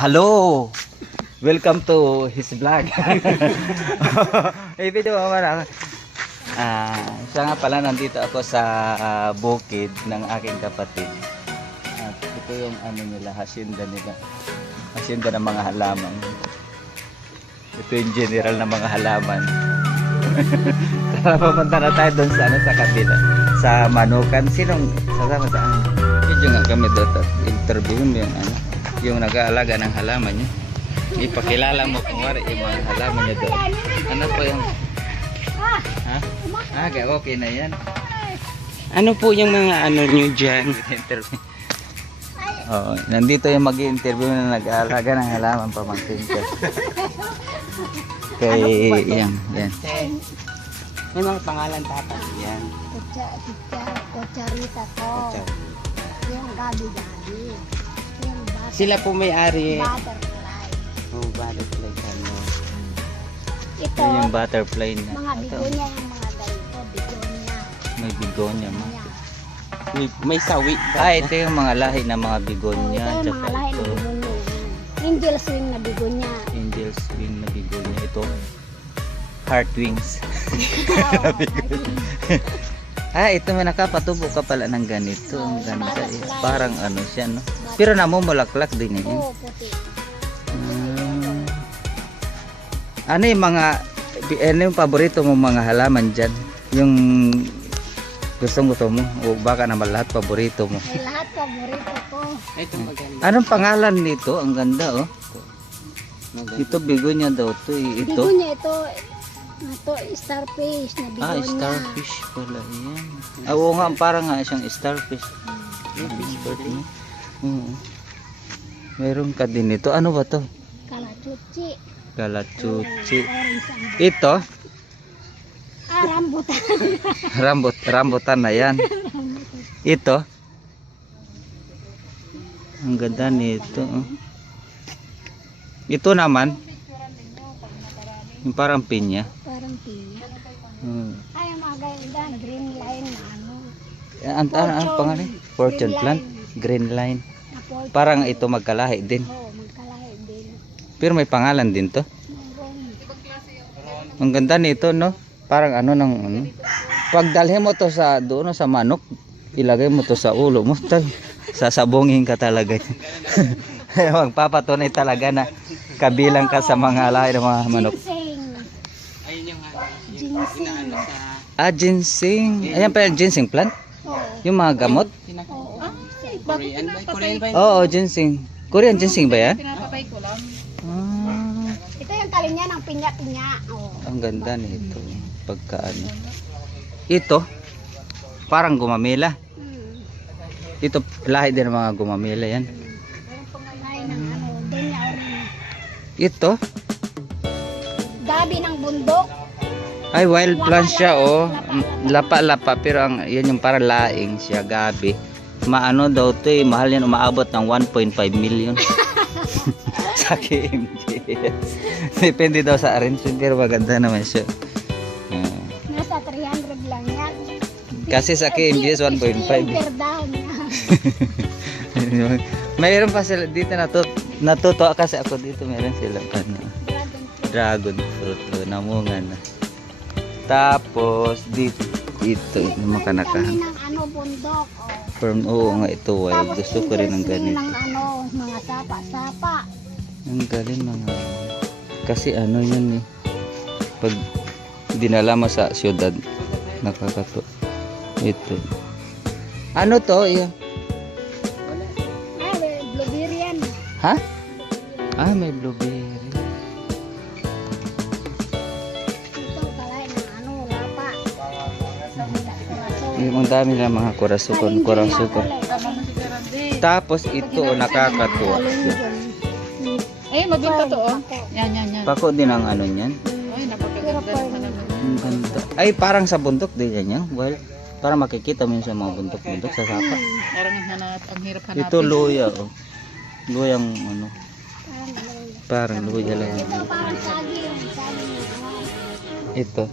Hello! Welcome to his vlog. Video naman. Siya nga pala, nandito ako sa bukid ng aking kapatid. At ito yung ano nila, hasyenda nila. Hasyenda ng mga halaman. Ito yung general ng mga halaman. Tara, papunta na tayo doon sa, sa kabila. Sa Manukan. Sinong sasama sa ano? Video nga kami doon at interview yung ano, yung nag-aalaga ng halaman niya. Ipakilala mo kung wari yung mga halaman niya doon. Ano po yung... Ha? Okay na yan. Ano po yung mga ano nyo dyan? Interview. Oo, nandito yung mag-i-interview na nag-aalaga ng halaman, pamangkin ko. Kay, yan. May mga pangalan tata. Yan. Kutsarita to. Yung gabi-gabi. Yung Sila po may-ari. butterfly. Oh, butterfly ano. Ito, Yan yung butterfly na. mga bigonya yung mga ganito. Bigonya. May bigonya mo. May sawi. Ito yung mga lahi ng mga bigonya. Ito yung mga lahi ng bigonya. Angel swing na bigonya. Angel's wing na bigonya. Ito, heart wings. Ito may nakapatubo ka pala ng ganito. Ang ganda eh. Parang ano siya, no? Pero namumulaklak din eh. Oo, puti. Ano yung mga, ano yung paborito mo mga halaman dyan? Yung gusto mo o baka naman lahat paborito mo? Ay, lahat paborito ko. Ito maganda. Anong pangalan nito? Ang ganda oh. Ito bigonya daw to eh. Ito. Bigonya ito. Ito, starfish na bigonya. Starfish pala yan. Oo nga, parang nga siyang starfish. Starfish pa din. Oo. Meron ka din ito. Ano ba to? Kalachuchi. Kalachuchi. Orange ang Ito, rambutan. rambutan na yan. Ito. Ang ganda nito. Oh. Ito naman. Yung parang pinya. Parang pinya. Hmm. Ay, mga ganda. Green line na ano. Ang pangalan? Fortune plant. Green line. Na pork. Parang ito magkalahi din. Oo, magkalahi din. Pero may pangalan din to. Mayroon. Ang ganda nito, no? Parang ano ng ano. Pag dalhin mo to sa doon sa manok, ilagay mo to sa ulo mo, sasabungin ka talaga. Magpapatunay talaga na kabilang ka sa mga lahi ng mga manok. Ginseng. Ayun yung ano. Ginseng. Inaano sa... Ginseng. Ayan pa yung ginseng plant. Oo. Yung mga gamot. Oo. Korean ba? Korean ba? Oo, ginseng. Korean ginseng ba yan? Pinapapay ko lang. Ito yung talim niya ng pinya-pinya. Oo. Ang ganda nito. Pagkaano. Ito, parang gumamela. Ito, lahi din ng mga gumamela yan. Ay, ng ano, donya orange. Ito, Gabi ng bundok. ay wild plant siya oh. Lapa-lapa pero ang yan yung parang laing siya, gabi. Maano daw to eh, mahal yan, umaabot ng 1.5 million. Sa KMJS. Depende daw sa arrangement pero maganda naman siya. Nasa 300 lang yan. Kasi sa KMJS 1.5. Per down. Mayroon pa sila dito natuto kasi ako dito, meron silang ano, dragon fruit namunga na. Tapos dito ito makanakahan. Kami ng ano, bundok. From oo nga ito wild. Tapos Gusto ko rin ng industry ganito. ng ano, mga sapa-sapa. Ang galing mga. Kasi ano yan eh. Pag dinala mo sa syudad, nakakato. Ito. Ano to? Yeah. Ay, blueberry yan. Ha? May blueberry. Ito, kalay ng ano, lapa. Ang dami lang mga kurasukon. Tapos ito nakakatuwa. Eh, Maganda to oh. Yan. Pako din ang ano niyan. Ay, napakaganda naman. Ang ganda. Ay parang sa bundok din yan. Well, para makikita mo yun sa mga bundok-bundok sa sapa. Parang ang hirap hanapin. Ito luya oh. Luyang ano. Parang luya lang. Ito, parang saging. Ito.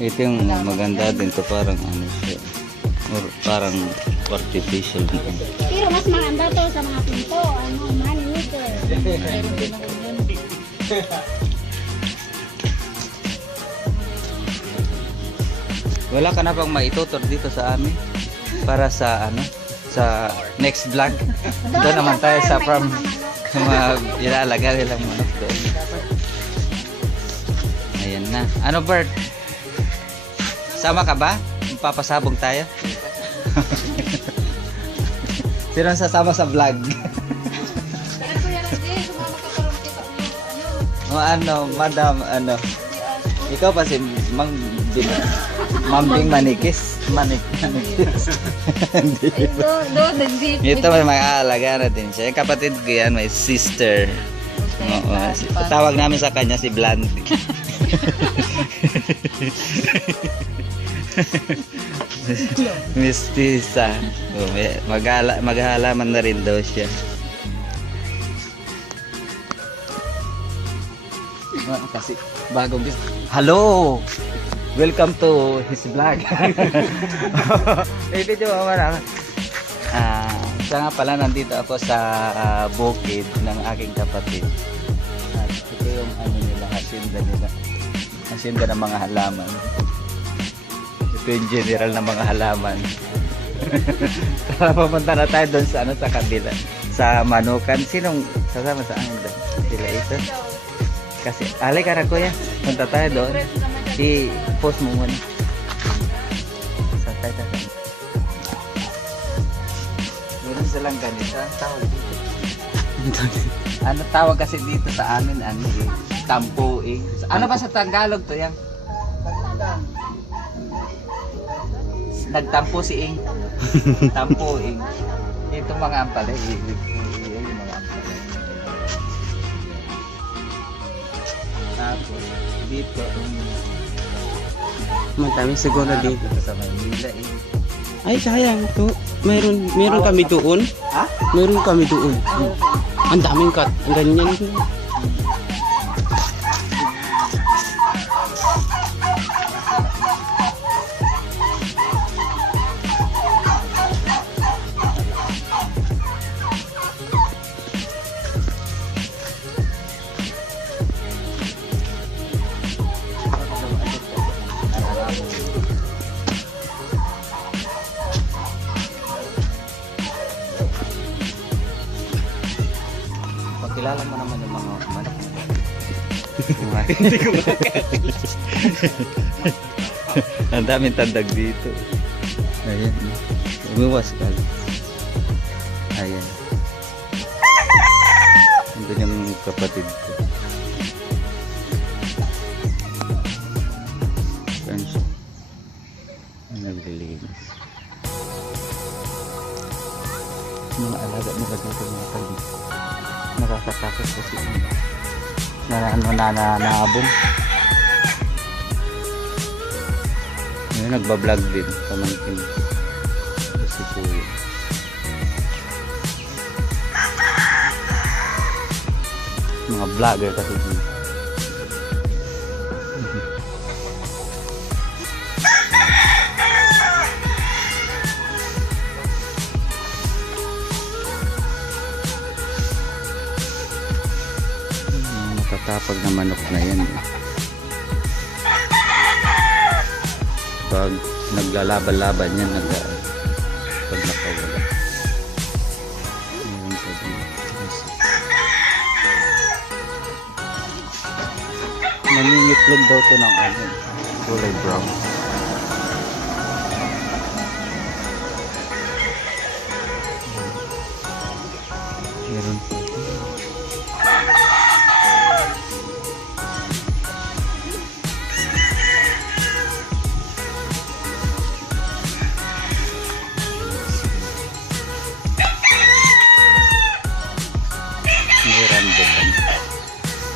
Ito yung maganda din to, parang ano siya. Or parang artificial. Pero mas maganda to sa mga pinto. Ano, money maker. Meron din ako yan. Wala ka na bang maitutur dito sa amin? Para sa ano? Sa next vlog. Doon naman tayo sa farm. Ilalaga nilang manok doon. Ayan na. Ano Bert? Sama ka ba? Papasabong tayo? Sino ang sasama sa vlog? O ano, madam, ano? Ikaw pa si Mang Mambing Manikis. Manikis. Ito may mag-aalaga natin siya. Yung kapatid ko yan, may sister. Oo, tawag namin sa kanya si Blandy. Mistisa. Oh, maghahalaman na rin daw siya. Kasi bagong hello! Welcome to his vlog. May video mo na. Siya nga pala, nandito ako sa bukid ng aking kapatid. At ito yung ano nila, hacienda nila. Hacienda ng mga halaman. Ito yung general ng mga halaman. Tara, pupunta na tayo doon sa ano, sa kabila. Sa Manukan. Sinong sasama sa akin doon? Sila isa. Kasi, alay ka na kuya. Punta tayo doon. I-post mo muna. Saan tayo tayo? Meron silang ganito. Tawag dito. Ano tawag kasi dito sa amin? Ano eh? Tampo eh. Ano ba sa Tagalog to yan? Nagtampo si Ing. Tampo Ing. Ito mga ampalay. Yung mga ampalay. Tapos dito Matami siguro dito. sa Maynila eh. Ay, sayang. To, meron kami doon. Ha? Meron kami doon. Ang daming cut. Ang ganyan. Kilala mo naman yung mga manok. Hindi ko Ang daming tandag dito. Ayan. Umiwas ka. Ayan. Andun yung kapatid ko. Saan siya? Naglilinis. Mga alaga nila dito mga kalito. Nakakatakot kasi naabong. Ngayon nagbablog din pamangkin kasi kuya. Mga vlogger kasi dito. Matatapag na manok na yan. Pag naglalaban-laban yan, pag nakawala. Ayan pa din. Nangingitlog daw to ng ano, kulay brown. Meron po.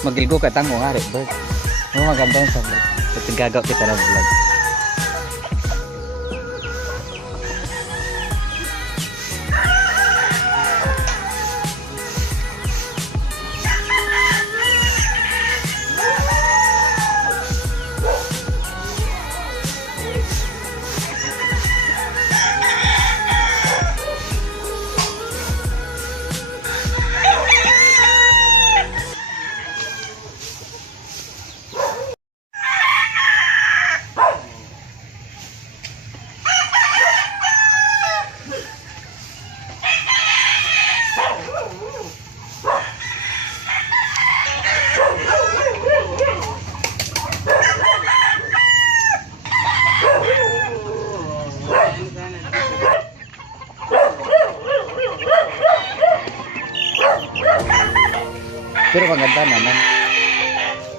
Magilgo ka tango nga rin, Bert. Maganda yung sa vlog. At gagaw kita ng vlog. Pero maganda naman.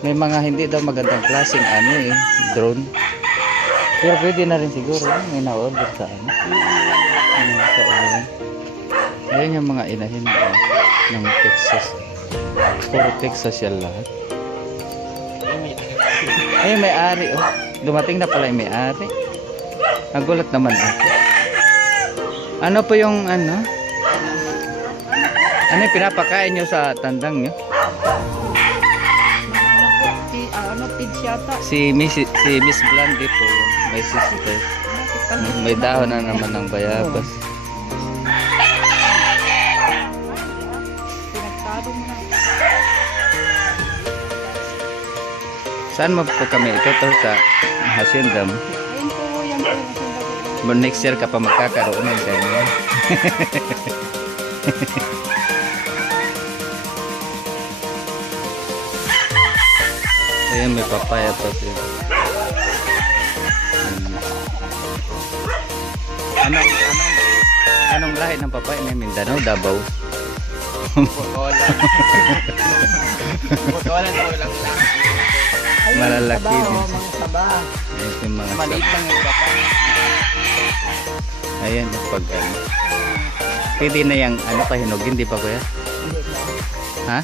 May mga hindi daw magandang klaseng ano eh, drone. Pero pwede na rin siguro. May na-order sa ano. Sa order. Ayan yung mga inahin ng Texas. Puro Texas yan lahat. Ay, may-ari oh. Dumating na pala yung may-ari. Nagulat naman ako. Ano po yung ano? Ano yung pinapakain nyo sa tandang nyo? Pids yata. Si Miss Blondie po, may sister. May dahon na naman ng bayabas. Pinagtado mo na. Saan mo po kami itutur sa hacienda mo? Ayun po, yan po yung hacienda ko. Next year ka pa magkakaroon ng sa inyo. Ayan, may papaya pa siya. Anong lahi ng papaya? May Mindanao, Davao. Botolan na ulang lang. Malalaki din. Mga saba. Ayan yung mga Maliit lang yung bata. Ayan, pag ano. Pwede na yung ano pa hinog, hindi pa kuya? Ha?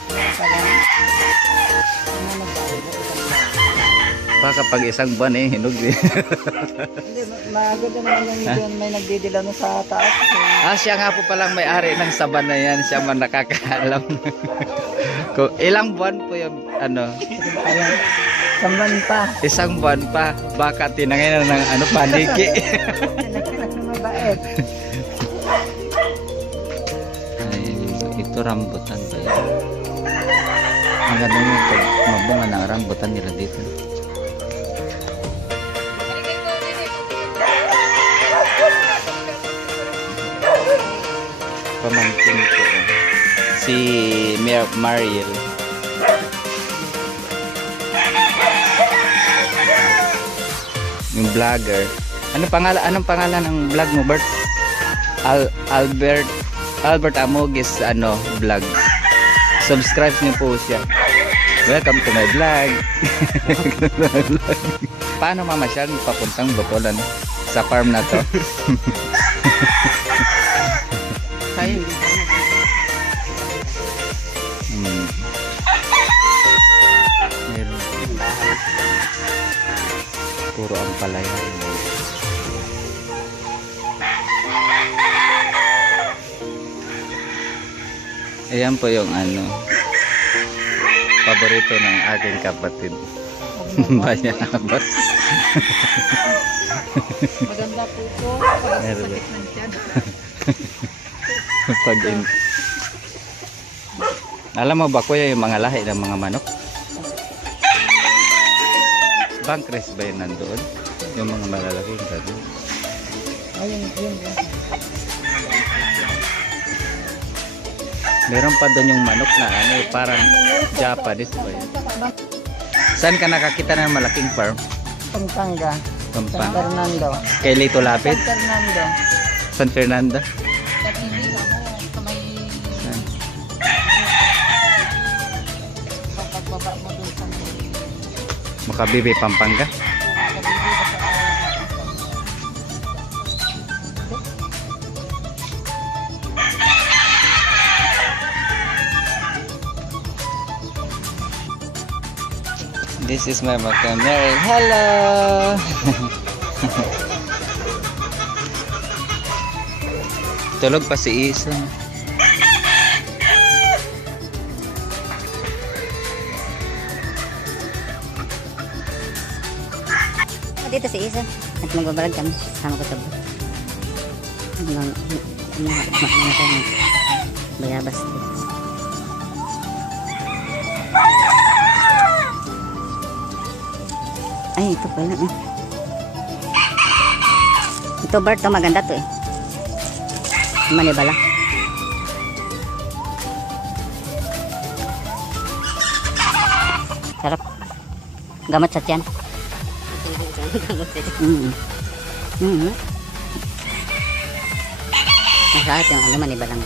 Baka pag isang buwan eh, hinog din. Hindi, maganda naman yung may nagdidila no sa taas. Siya nga po palang may-ari ng saban na yan. Siya man nakakaalam. Kung ilang buwan po yung ano, Ayan. Samban pa. isang buwan pa, baka tinangay na ng ano, paniki. Mabait. Ay, ito rambutan ba yan? Ang ganda yung pag mabunga ng rambutan nila dito. Pamangkin ko. Si Mariel. Yung vlogger. Anong pangalan ng vlog mo, Bert? Albert Amogis vlog. Subscribe niyo po siya. Welcome to my vlog. Paano mamasyal papuntang Botolan sa farm na to? Kayo. Meron. Puro ang palaya. Ayan po yung paborito ng aking kapatid. Bayabas. Maganda po ito. Para sa Meron. sakit ng tiyan. Pag alam mo ba kuya yung mga lahi ng mga manok? Bancres ba yun nandoon? Yung mga malalaking gano'n. Ayun, yun. Meron pa doon yung manok na parang Japanese ba yun? Saan ka nakakita ng malaking farm? Pampanga. San Pampanga. Fernando. Kay Lito Lapid? San Fernando. San Fernando? Sa TV, sa may Saan? pagbaba mo doon sa may Makabibi, Pampanga? This is my Mary. Hello! Tulog pa si Isa. Dito si Isa at magbabalag kami sama ko sa bayabas dito. Ay, ito pala ito Bert, to maganda to eh. Manibala. Sarap. Gamot sa tiyan. Masarap yung manibalang.